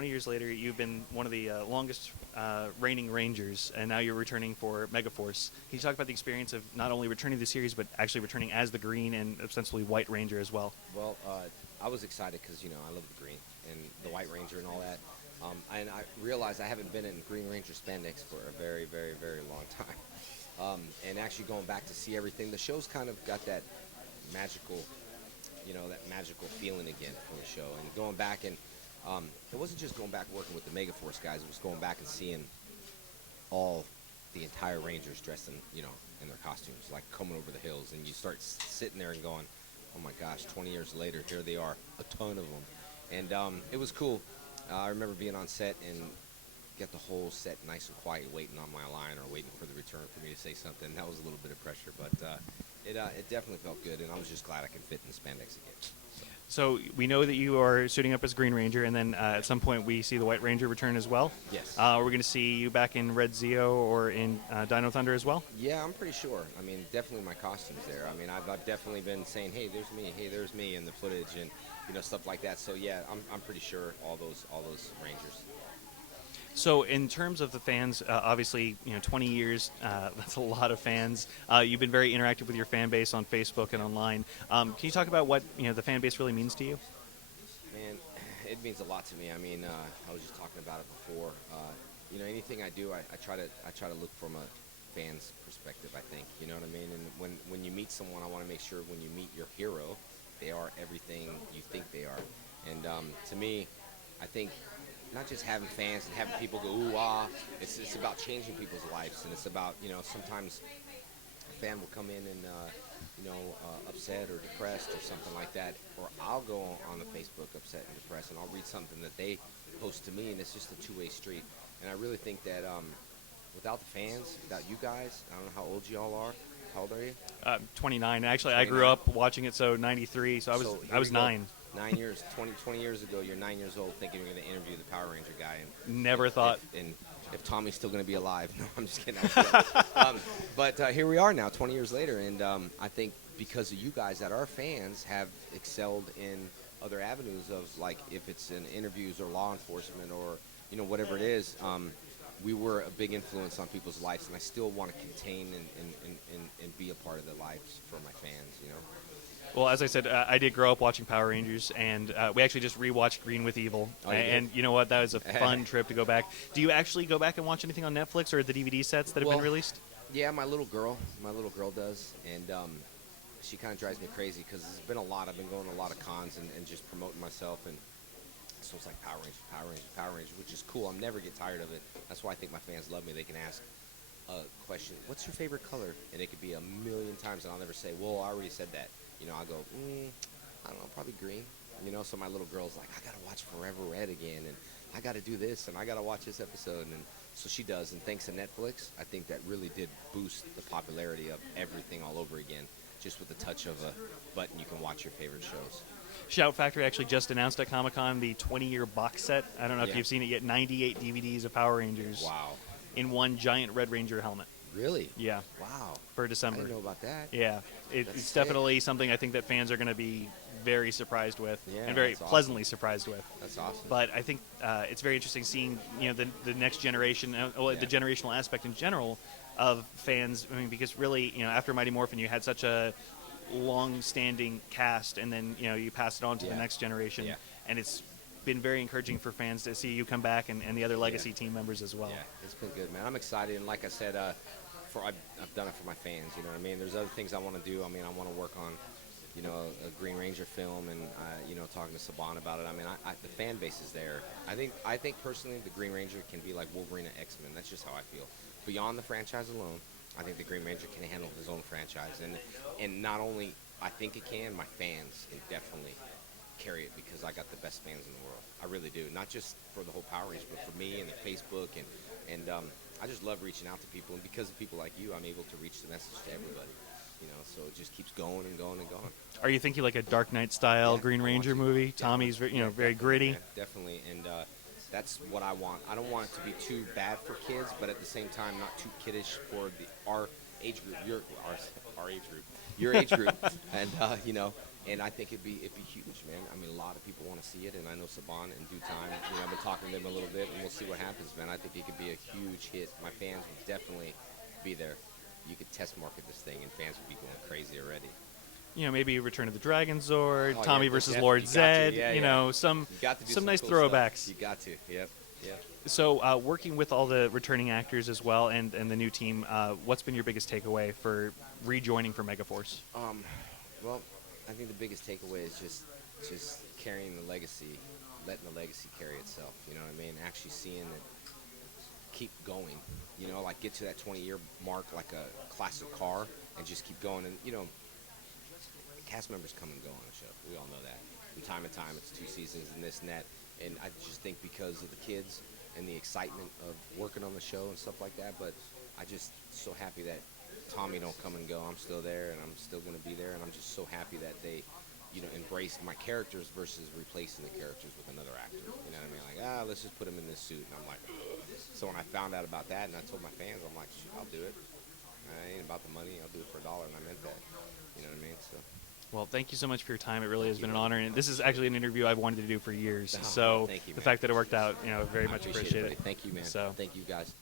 20 years later, you've been one of the longest reigning Rangers, and now you're returning for Megaforce. Can you talk about the experience of not only returning to the series, but actually returning as the green and ostensibly white Ranger as well? Well, I was excited because, I love the green and the White Ranger and all that. And I realized I haven't been in Green Ranger spandex for a very, very, very long time. And actually going back to see everything, the show's kind of got that magical, that magical feeling again from the show. And going back and it wasn't just going back working with the Megaforce guys, it was going back and seeing all the entire Rangers dressed in, in their costumes, like coming over the hills. And you start sitting there and going, oh my gosh, 20 years later, here they are, a ton of them. And it was cool. I remember being on set and get the whole set nice and quiet, waiting on my line or waiting for the return for me to say something. That was a little bit of pressure, but it definitely felt good, and I was just glad I could fit in the spandex again. So we know that you are suiting up as Green Ranger, and then at some point we see the White Ranger return as well. Yes. We're going to see you back in Red Zeo or in Dino Thunder as well? Yeah, I'm pretty sure. I mean, definitely my costume's there. I mean, I've definitely been saying, hey, there's me in the footage and, stuff like that. So, yeah, I'm pretty sure all those Rangers. So in terms of the fans, obviously, 20 years, that's a lot of fans. You've been very interactive with your fan base on Facebook and online. Can you talk about what, the fan base really means to you? Man, it means a lot to me. I mean, I was just talking about it before. Anything I do, I try to look from a fan's perspective, I think. You know what I mean? And when you meet someone, I want to make sure when you meet your hero, they are everything you think they are. And to me, I think not just having fans and having people go ooh ah. It's about changing people's lives, and it's about sometimes a fan will come in and upset or depressed or something like that, or I'll go on the Facebook upset and depressed, and I'll read something that they post to me, and it's just a two-way street. And I really think that without the fans, without you guys, I don't know how old you all are. How old are you? 29. Actually, 29. I grew up watching it, so 93. So I was 9. 9 years, 20 years ago, you're 9 years old thinking you're going to interview the Power Ranger guy. And never thought. If Tommy's still going to be alive. No, I'm just kidding. But here we are now, 20 years later, and I think because of you guys that are fans have excelled in other avenues of, like, if it's in interviews or law enforcement or, whatever it is, we were a big influence on people's lives, and I still want to contain and be a part of the lives for my fans, Well, as I said, I did grow up watching Power Rangers, and we actually just rewatched Green with Evil. Oh, and you know what? That was a fun trip to go back. Do you actually go back and watch anything on Netflix or the DVD sets that have been released? Yeah, my little girl does, and she kind of drives me crazy because there's been a lot. I've been going to a lot of cons and just promoting myself, and so it's like Power Rangers, which is cool. I'll never get tired of it. That's why I think my fans love me. They can ask a question, what's your favorite color? And it could be a million times, and I'll never say, well, I already said that. I'll go, I don't know, probably green. So my little girl's like, I got to watch Forever Red again, and I got to do this, and I got to watch this episode. And so she does, and thanks to Netflix, I think that really did boost the popularity of everything all over again. Just with the touch of a button, you can watch your favorite shows. Shout Factory actually just announced at Comic-Con the 20-year box set. I don't know if you've seen it yet. 98 DVDs of Power Rangers. Wow. In one giant Red Ranger helmet. Really? Yeah. Wow. For December. I didn't know about that. Yeah. It's definitely something I think that fans are going to be very surprised with, and very pleasantly surprised with. That's awesome. But I think it's very interesting seeing the next generation, the generational aspect in general of fans. I mean, because really, after Mighty Morphin, you had such a long-standing cast, and then you pass it on to the next generation, and it's been very encouraging for fans to see you come back and the other legacy team members as well. Yeah, it's been good, man. I'm excited, and like I said, I've done it for my fans. You know what I mean? There's other things I want to do. I mean, I want to work on, a Green Ranger film, and talking to Saban about it. I mean, the fan base is there. I think personally, the Green Ranger can be like Wolverine and X-Men. That's just how I feel. Beyond the franchise alone, I think the Green Ranger can handle his own franchise, and not only I think it can, my fans can definitely carry it because I got the best fans in the world. I really do. Not just for the whole Power Rangers, but for me and the Facebook, and I just love reaching out to people, and because of people like you, I'm able to reach the message to everybody. So it just keeps going and going and going. Are you thinking like a Dark Knight style Green Ranger movie? Tommy's very gritty. Yeah, definitely, and that's what I want. I don't want it to be too bad for kids, but at the same time, not too kiddish for our age group, our age group, your age group, and And I think it'd be huge, man. I mean, a lot of people want to see it, and I know Saban in due time. You know, I've been talking to them a little bit, and we'll see what happens, man. I think it could be a huge hit. My fans would definitely be there. You could test market this thing, and fans would be going crazy already. You know, maybe Return of the Dragon Zord, Oh, Tommy yeah, versus definitely. Lord You got to. Zed. Yeah, you yeah. know, some You got to do some nice cool throwbacks. Stuff. You got to. Yep. Yep. So, working with all the returning actors as well, and the new team, what's been your biggest takeaway for rejoining for Megaforce? Well, I think the biggest takeaway is just carrying the legacy, letting the legacy carry itself. You know what I mean? Actually seeing it keep going. You know, like get to that 20-year mark like a classic car and just keep going. And, you know, cast members come and go on the show. We all know that. From time to time, it's 2 seasons and this and that. And I just think because of the kids and the excitement of working on the show and stuff like that, but I just so happy that Tommy don't come and go. I'm still there, and I'm still going to be there, and I'm just so happy that they, you know, embraced my characters versus replacing the characters with another actor. You know what I mean? Like, let's just put him in this suit. And I'm like, ugh. So when I found out about that, and I told my fans, I'm like, shoot, I'll do it. I ain't about the money. I'll do it for $1, and I meant that. You know what I mean? So. Well, thank you so much for your time. It really has been an honor, and this is actually an interview I've wanted to do for years. Oh, so thank you, the man. fact that it worked out, you know, very I much appreciate appreciate it. Thank you, man. So. Thank you, guys.